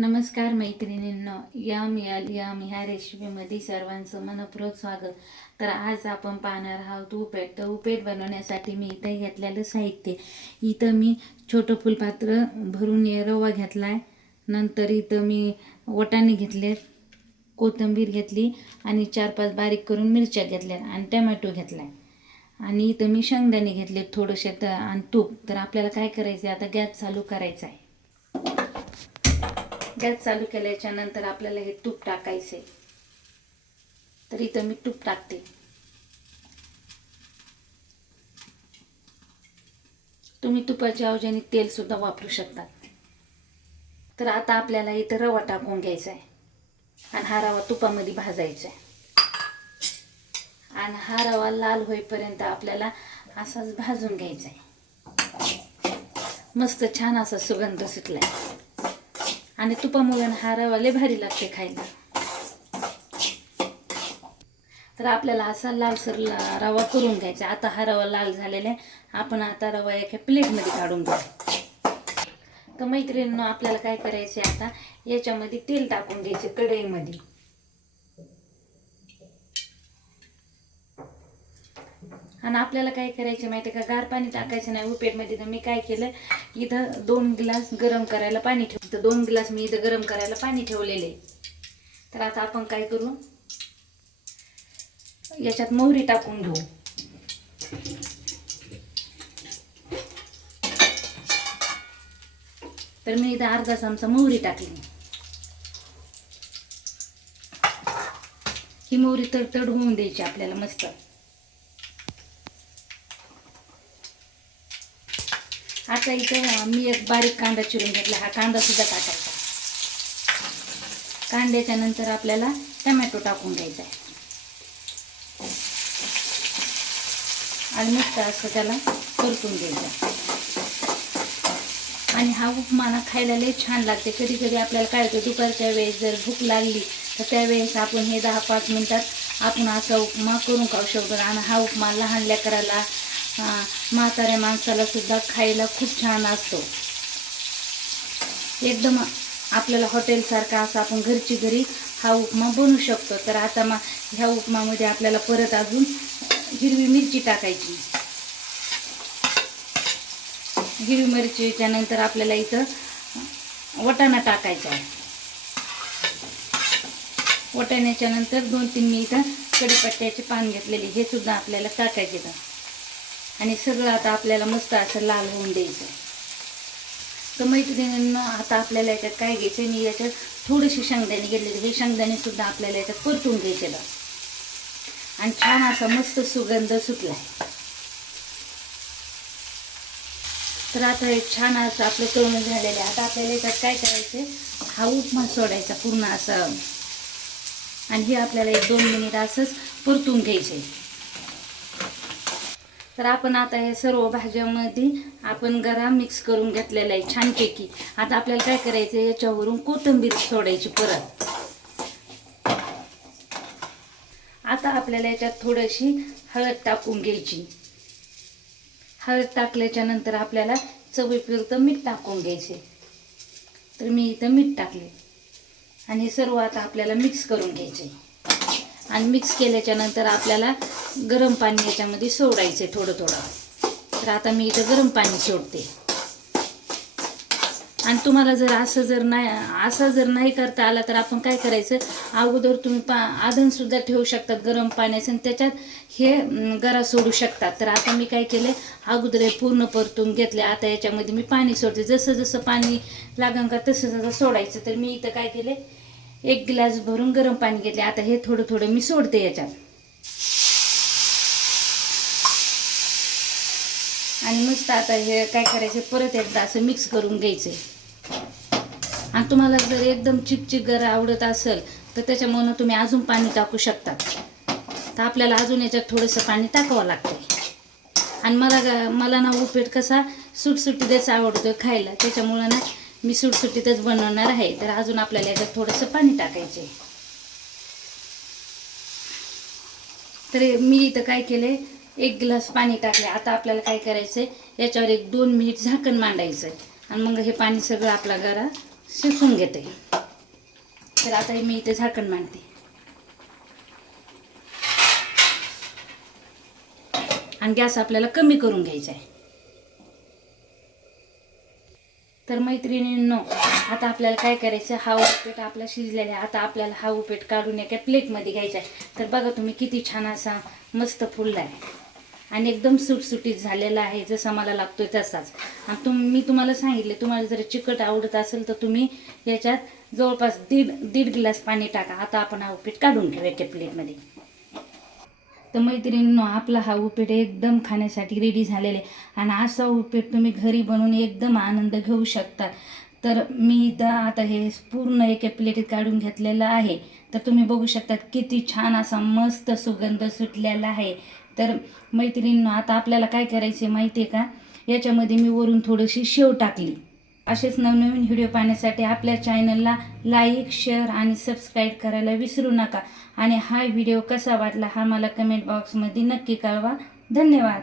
नमस्कार मैत्रिणींनो, यम ह्या रेसिपीमध्ये सर्वांचं मनपूर्वक स्वागत. तर आज आपण पाहणार आहोत उपीट. तर उपीट बनवण्यासाठी मी इथं घेतलेलं साहित्य, इथं मी छोटं फुलपात्र भरून रवा घेतला आहे. नंतर इथं मी वाटाणे घेतले, कोथिंबीर घेतली आणि 4-5 बारीक करून मिरच्या घेतल्या आणि टमॅटो घेतला आहे. आणि इथं मी शेंगदाणे घेतले थोडेसे आणि तूप. तर आपल्याला काय करायचं आहे, आता गॅस चालू करायचा आहे. गॅस चालू केल्याच्या नंतर आपल्याला हे तूप टाकायचं आहे. तर इथं मी तूप टाकते. तुम्ही तुपाच्या ऐवजी तेल सुद्धा वापरू शकता. तर आता आपल्याला इथं रवा टाकून घ्यायचा आहे आणि हा रवा तुपामध्ये भाजायचा आहे. आणि हा रवा लाल होईपर्यंत आपल्याला असाच भाजून घ्यायचा आहे. मस्त छान असा सुगंध सुटलाय आणि तुपामुळे हा रवा लय भारी लागते खायला. तर आपल्याला असा लालसर रवा करून घ्यायचा. आता हा रवा लाल झालेला आहे. आपण आता रवा एका प्लेटमध्ये काढून घेऊ. तर मैत्रिणींनो, आपल्याला काय करायचे, आता याच्यामध्ये तेल टाकून घ्यायचे कढईमध्ये. आणि आपल्याला काय करायचं माहिती का, गार पाणी टाकायचं नाही उपीटमध्ये. तर मी काय केलं, इथं 2 ग्लास गरम करायला पाणी ठेवलं. तर 2 ग्लास मी इथं गरम करायला पाणी ठेवलेले. तर आता आपण काय करू, याच्यात मोहरी टाकून घेऊ. तर मी इथं अर्धा चमचा मोहरी टाकली. ही मोहरी तडतड होऊन द्यायची आपल्याला मस्त. आता इथं मी एक बारीक कांदा चिरून घेतला. हा कांदा सुद्धा टाकायचा. कांद्याच्या नंतर आपल्याला टमॅटो टाकून घ्यायचा आहे आणि मस्त असं त्याला परतून घ्यायचं. आणि हा उपमा ना खायला लय छान लागते. कधी कधी आपल्याला काय होतं, दुपारच्या वेळेस जर भूक लागली तर त्यावेळेस आपण हे 10-5 मिनिटात आपण असा उपमा करून खाऊ शकतो. आणि हा उपमा लहान लेकराला, म्हाताऱ्या माणसाला सुद्धा खायला खूप छान असतो. एकदम आपल्याला हॉटेलसारखा असा आपण घरची घरी हा उपमा बनवू शकतो. तर आता ह्या उपमामध्ये आपल्याला परत अजून हिरवी मिरची टाकायची. हिरवी मिरचीच्या नंतर आपल्याला इथं वाटाणा टाकायचा आहे. वाटाण्याच्या नंतर 2-3 मी इथं कढीपत्त्याचे पान घेतलेले, हे सुद्धा आपल्याला टाकायचे. आणि सगळं आता आपल्याला मस्त असं लाल होऊन द्यायचं. तर मैत्रिणींना, आता आपल्याला याच्यात काय घ्यायचं, मी याच्यात थोडेसे शेंगदाणे घेतलेले. हे शेंगदाणे सुद्धा आपल्याला याच्यात परतून घ्यायचे आणि छान असा मस्त सुगंध सुटलाय. तर आता हे छान असं आपलं तळून झालेलं आहे. आता आपल्याला याच्यात काय करायचं, हा उपमा सोडायचा पूर्ण असं. आणि हे आपल्याला 1-2 मिनिट असंच परतून घ्यायचे. तर आपण आता हे सर्व भाज्यामध्ये आपण गरा मिक्स करून घेतलेला आहे छानपैकी. आता आपल्याला काय करायचं, याच्यावरून कोथिंबीर सोडायची परत. आता आपल्याला याच्यात थोडीशी हळद टाकून घ्यायची. हळद टाकल्याच्या नंतर आपल्याला चवीपुरतं मीठ टाकून घ्यायचे. तर मी इथं मीठ टाकले आणि हे सर्व आता आपल्याला मिक्स करून घ्यायचे. आणि मिक्स केल्याच्या नंतर आपल्याला गरम पाणी याच्यामध्ये सोडायचे थोडं थोडं. तर आता मी इथं गरम पाणी सोडते. आणि तुम्हाला जर असं जर नाही करता आला तर आपण काय करायचं, अगोदर तुम्ही आधण सुद्धा ठेवू शकतात गरम पाण्याचं आणि त्याच्यात हे गरा सोडू शकतात. तर आता मी काय केले, अगोदर हे पूर्ण परतून घेतले. आता याच्यामध्ये मी पाणी सोडते. जसं जसं पाणी लागेल का तसं तसं सोडायचं. तर मी इथं काय केले, 1 ग्लास भरून गरम पाणी घेतले. आता हे थोडं थोडं मी सोडते याच्यात. आणि मस्त आता हे काय करायचं, परत एकदा असं मिक्स करून घ्यायचं. आणि तुम्हाला जर एकदम चिकचिक गरा आवडत असेल तर त्याच्यामुळे तुम्ही अजून पाणी टाकू शकता. तर आपल्याला अजून याच्यात थोडंसं पाणी टाकावं लागतं. आणि मला ना उपीट कसा सुटसुटीतच आवडतो खायला, त्याच्यामुळं ना मी सुटसुटीतच बनवणार आहे. तर अजून आपल्याला याच्यात थोडंसं पाणी टाकायचे. तर मी इथं काय केले, 1 ग्लास पाणी टाकले. आता आपल्याला काय करायचं, याच्यावर 1-2 मिनिट झाकण मांडायचं आणि मग हे पाणी सगळं आपला गरा शिजून घेते. तर आता मी इथे झाकण मांडते आणि गॅस आपल्याला कमी करून घ्यायचा आहे. तर मैत्रिणींनो, आता आपल्याला काय करायचं, हा उपीट आपला शिजलेला आहे. आता आपल्याला हा उपीट काढून एका प्लेटमध्ये घ्यायचा आहे. तर बघा तुम्ही किती छान असा मस्त फुलला आहे आणि एकदम सुटसुटीत झालेला आहे, जसा मला लागतोय तसाच. आणि मी तुम्हाला सांगितले, तुम्हाला जर चिकट आवडत असेल तर तुम्ही याच्यात जवळपास दीड ग्लास पाणी टाका. आता आपण हा उपीट काढून घेऊ एका प्लेटमध्ये. तर मैत्रिणींनो, आपला हा उपीट एकदम खाण्यासाठी रेडी झालेले आणि असा उपीट तुम्ही घरी बनवून एकदम आनंद घेऊ शकता. तर मी इथं आता हे पूर्ण एका प्लेटीत काढून घेतलेलं आहे. तर तुम्ही बघू शकता किती छान असा मस्त सुगंध सुटलेला आहे. तर मैत्रिणींनो, आता आपल्याला काय करायचे माहिती आहे का, याच्यामध्ये मी वरून थोडीशी शेव टाकली. असेच नवनवीन व्हिडिओ पाहण्यासाठी आपल्या चॅनलला लाईक, शेअर आणि सबस्क्राईब करायला विसरू नका. आणि हा व्हिडिओ कसा वाटला हा मला कमेंट बॉक्समध्ये नक्की कळवा. धन्यवाद.